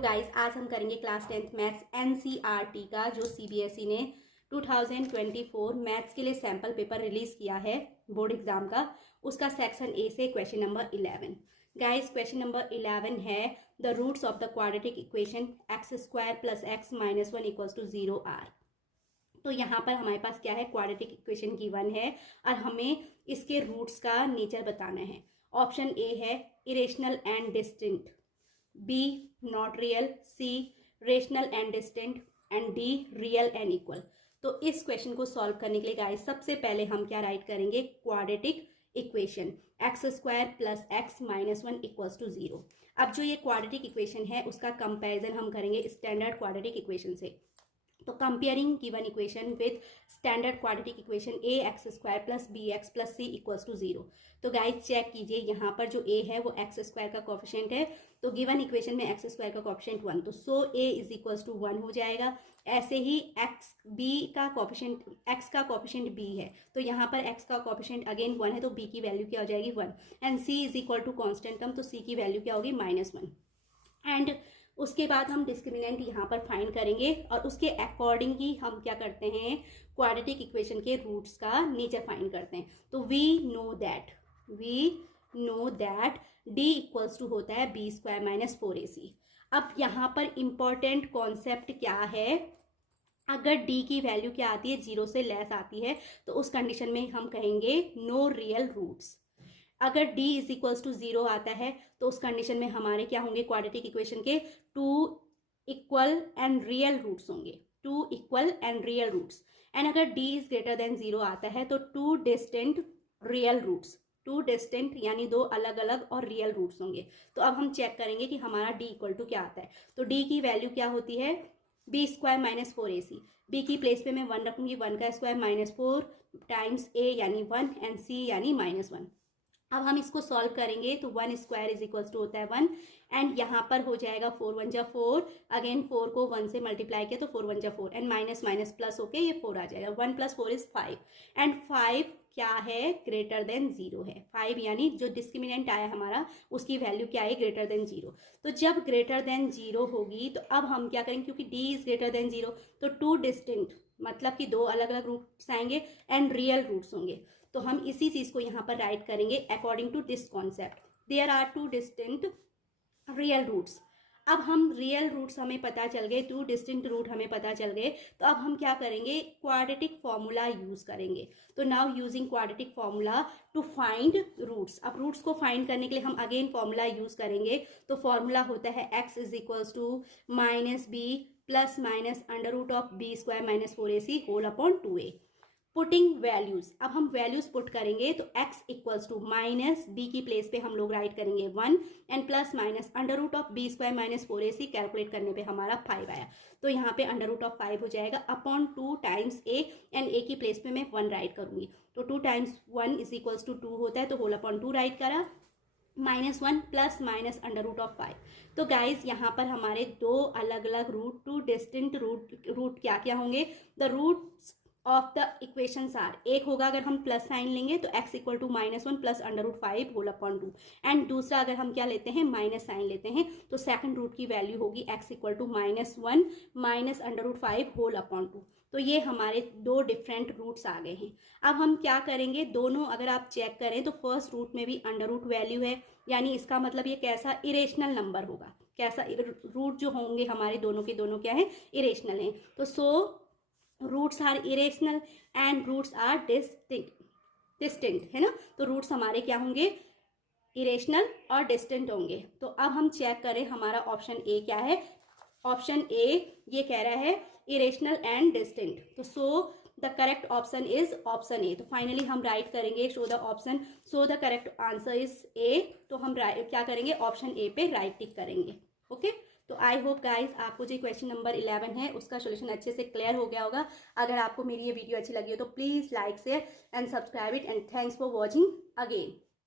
Guys, आज हम करेंगे क्लास 10th मैथ्स एनसीईआरटी का जो सीबीएसई ने 2024 मैथ्स के लिए सैम्पल पेपर रिलीज किया है बोर्ड एग्जाम का, उसका सेक्शन ए से question number 11। Guys, question number 11 है the roots of the quadratic equation x square plus x minus 1 equals to 0 are. तो यहाँ पर हमारे पास क्या है, क्वाड्रेटिक इक्वेशन गिवन है और हमें इसके रूट्स का नेचर बताना है। ऑप्शन ए है irrational and distinct, B not real, C rational and distinct and D real and equal. तो इस क्वेश्चन को सॉल्व करने के लिए गाइस सबसे पहले हम क्या राइट करेंगे, quadratic equation x square plus x minus 1 equals to 0। अब जो ये क्वाड्रेटिक इक्वेशन है उसका कंपैरिजन हम करेंगे स्टैंडर्ड क्वाड्रेटिक इक्वेशन से। तो comparing given equation with standard quadratic equation a x square plus b x plus c equals to 0। तो गाइस चेक कीजिए, यहाँ पर जो ए है वो एक्स स्क्वायर का कोफिशिएंट है, तो गिवन इक्वेशन में एक्स स्क्वायर का कोफिशिएंट 1, तो सो ए इज इक्वल्स टू 1 हो जाएगा। ऐसे ही एक्स बी का कोफिशिएंट, एक्स का कोफिशिएंट बी है, तो यहाँ पर एक्स का कोफिशिएंट अगेन 1 है, तो बी की वैल्यू क्या हो जाएगी 1। And C is equal to constant term, तो सी की वैल्यू क्या होगी -1। एंड उसके बाद हम डिस्क्रिमिनेंट यहाँ पर फाइंड करेंगे और उसके अकॉर्डिंग ही हम क्या करते हैं, क्वाड्रेटिक इक्वेशन के रूट्स का नेचर फाइंड करते हैं। तो we know that d equals to होता है बी स्क्वायर माइनस 4ac। अब यहाँ पर इंपॉर्टेंट कॉन्सेप्ट क्या है, अगर d की वैल्यू क्या आती है, 0 से लेस आती है, तो उस कंडीशन में हम कहेंगे नो रियल रूट्स। अगर d इज इक्वल्स टू 0 आता है तो उस कंडीशन में हमारे क्या होंगे, क्वाड्रेटिक इक्वेशन के 2 इक्वल एंड रियल रूट्स होंगे, 2 equal and real roots. And अगर d इज ग्रेटर देन 0 आता है तो 2 डिस्टिंक्ट रियल रूट्स, 2 डिस्टिंक्ट यानी 2 अलग अलग और रियल रूट्स होंगे। तो अब हम चेक करेंगे कि हमारा d इक्वल टू क्या आता है। तो d की वैल्यू क्या होती है, b square minus 4ac। B की प्लेस पे मैं 1 रखूंगी, 1 का स्क्वायर -4 टाइम्स a यानी 1 एंड c यानी -1। अब हम इसको सॉल्व करेंगे तो 1 स्क्वायर इज इक्वल्स टू होता है 1 एंड यहाँ पर हो जाएगा 4 1 जा 4, अगेन 4 को 1 से मल्टीप्लाई किया तो 4 1 जा 4 एंड माइनस माइनस प्लस होके ये 4 आ जाएगा। 1 + 4 इज 5 एंड 5 क्या है, ग्रेटर देन 0 है। 5 यानी जो डिस्क्रिमिनेंट आया हमारा उसकी वैल्यू क्या है, ग्रेटर देन 0। तो जब ग्रेटर देन 0 होगी तो अब हम क्या करेंगे, क्योंकि d इज ग्रेटर देन 0 तो 2 डिस्टिंक्ट मतलब कि 2 अलग अलग रूट्स आएंगे एंड रियल रूट्स होंगे। तो हम इसी चीज को यहाँ पर राइट करेंगे according to this concept, there are 2 distinct real roots. अब हम रियल रूट्स हमें पता चल गए, 2 डिस्टिंक्ट रूट हमें पता चल गए, तो अब हम क्या करेंगे, क्वाड्रेटिक फॉर्मूला यूज करेंगे। तो now using quadratic formula to find roots. अब रूट्स को फाइंड करने के लिए हम अगेन फॉर्मूला यूज करेंगे। तो फॉर्मूला होता है x is equals to -b plus minus under root of b square minus 4ac whole upon 2a। Putting values, अब हम वैल्यूज पुट करेंगे तो x equals to minus b की प्लेस पे हम लोग राइट करेंगे 1 and plus minus under root of b square minus 4ac, calculate करने पे हमारा 5 आया, तो यहाँ पे अंडर रूट ऑफ 5 हो जाएगा upon 2 times a and a की प्लेस पे मैं 1 राइट करूंगी। तो 2 टाइम्स 1 इज इक्वल्स टू 2 होता है, तो होल अपॉन 2 राइट करा, -1 plus minus under root of 5। तो गाइज यहाँ पर हमारे 2 अलग अलग रूट, 2 डिस्टिंक्ट रूट क्या क्या होंगे, the roots of the equations are, एक होगा अगर हम प्लस साइन लेंगे तो x equal to -1 plus under root 5 whole upon 2 and दूसरा अगर हम क्या लेते हैं, माइनस साइन लेते हैं, तो सेकंड रूट की वैल्यू होगी x equal to -1 minus under root 5 whole upon 2। तो ये हमारे 2 डिफरेंट रूट्स आ गए हैं। अब हम क्या करेंगे, दोनों अगर आप चेक करें तो फर्स्ट रूट में भी अंडर रूट वैल्यू है, यानी इसका मतलब ये कैसा इरेशनल नंबर होगा, कैसा रूट जो होंगे हमारे दोनों के दोनों क्या है, इरेशनल है। तो so roots are irrational and roots are distinct है ना। तो रूट्स हमारे क्या होंगे, इरेशनल और डिस्टिंक्ट होंगे। तो अब हम चेक करें हमारा ऑप्शन ए क्या है, ऑप्शन ए ये कह रहा है इरेशनल एंड डिस्टिंक्ट, तो so the correct option is option A. तो फाइनली हम राइट करेंगे show the option, so the correct answer is a. तो हम क्या करेंगे, ऑप्शन ए पे राइट टिक करेंगे। ओके, तो आई होप गाइज आपको जो क्वेश्चन नंबर 11 है उसका सोल्यूशन अच्छे से क्लियर हो गया होगा। अगर आपको मेरी ये वीडियो अच्छी लगी हो तो please like share and subscribe it and thanks for watching again.